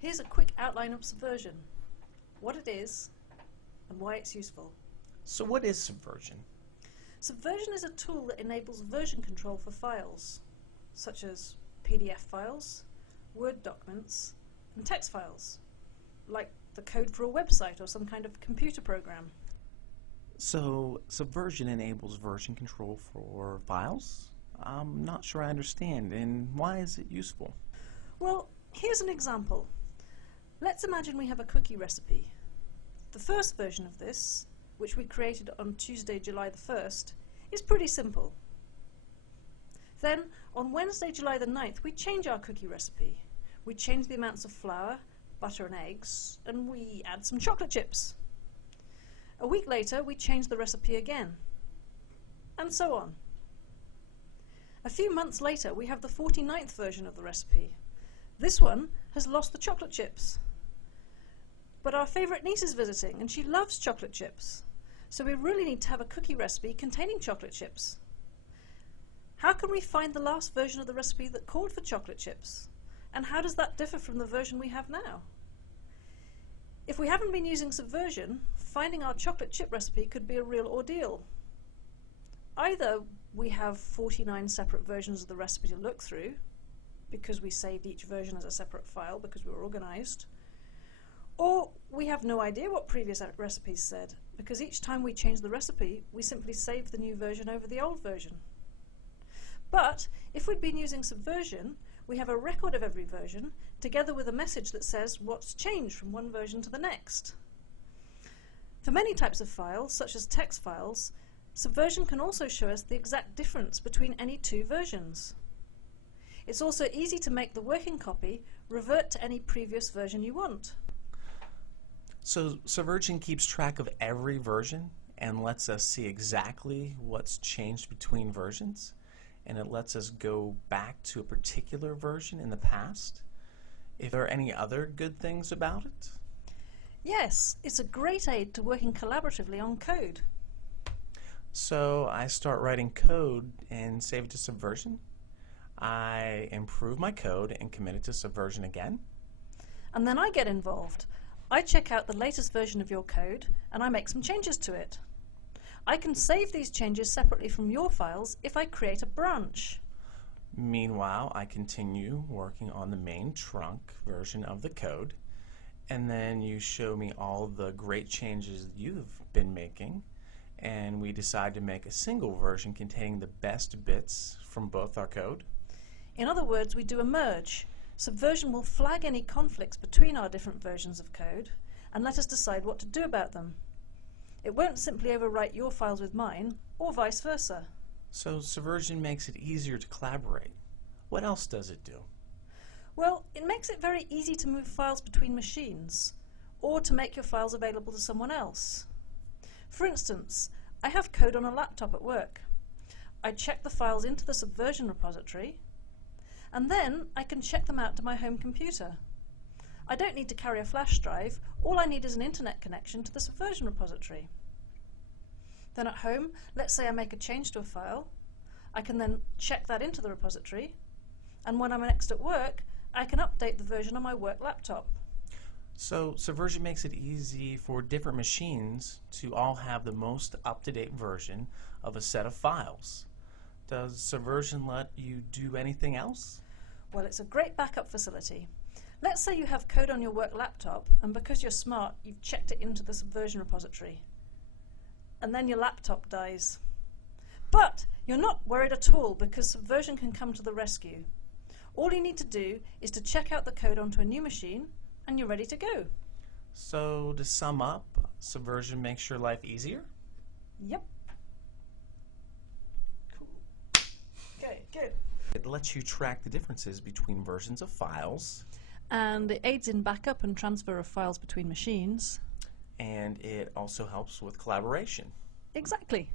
Here's a quick outline of Subversion, what it is and why it's useful. So what is Subversion? Subversion is a tool that enables version control for files, such as PDF files, Word documents, and text files, like the code for a website or some kind of computer program. So Subversion enables version control for files? I'm not sure I understand, and why is it useful? Well, here's an example. Let's imagine we have a cookie recipe. The first version of this, which we created on Tuesday, July the 1st, is pretty simple. Then, on Wednesday, July the 9th, we change our cookie recipe. We change the amounts of flour, butter and eggs, and we add some chocolate chips. A week later, we change the recipe again, and so on. A few months later, we have the 49th version of the recipe. This one has lost the chocolate chips. But our favourite niece is visiting, and she loves chocolate chips. So we really need to have a cookie recipe containing chocolate chips. How can we find the last version of the recipe that called for chocolate chips? And how does that differ from the version we have now? If we haven't been using Subversion, finding our chocolate chip recipe could be a real ordeal. Either we have 49 separate versions of the recipe to look through, because we saved each version as a separate file because we were organised, or we have no idea what previous recipes said, because each time we change the recipe, we simply save the new version over the old version. But if we'd been using Subversion, we have a record of every version, together with a message that says what's changed from one version to the next. For many types of files, such as text files, Subversion can also show us the exact difference between any two versions. It's also easy to make the working copy revert to any previous version you want. So Subversion keeps track of every version and lets us see exactly what's changed between versions, and it lets us go back to a particular version in the past. If there are any other good things about it? Yes, it's a great aid to working collaboratively on code. So I start writing code and save it to Subversion. I improve my code and commit it to Subversion again. And then I get involved. I check out the latest version of your code and I make some changes to it. I can save these changes separately from your files if I create a branch. Meanwhile, I continue working on the main trunk version of the code, and then you show me all the great changes you've been making, and we decide to make a single version containing the best bits from both our code. In other words, we do a merge. Subversion will flag any conflicts between our different versions of code and let us decide what to do about them. It won't simply overwrite your files with mine, or vice versa. So Subversion makes it easier to collaborate. What else does it do? Well, it makes it very easy to move files between machines, or to make your files available to someone else. For instance, I have code on a laptop at work. I check the files into the Subversion repository, and then I can check them out to my home computer. I don't need to carry a flash drive, all I need is an internet connection to the Subversion repository. Then at home, let's say I make a change to a file, I can then check that into the repository, and when I'm next at work, I can update the version on my work laptop. So Subversion makes it easy for different machines to all have the most up-to-date version of a set of files. Does Subversion let you do anything else? Well, it's a great backup facility. Let's say you have code on your work laptop, and because you're smart, you've checked it into the Subversion repository. And then your laptop dies. But you're not worried at all, because Subversion can come to the rescue. All you need to do is to check out the code onto a new machine, and you're ready to go. So to sum up, Subversion makes your life easier? Yep. Okay, good. It lets you track the differences between versions of files. And it aids in backup and transfer of files between machines. And it also helps with collaboration. Exactly.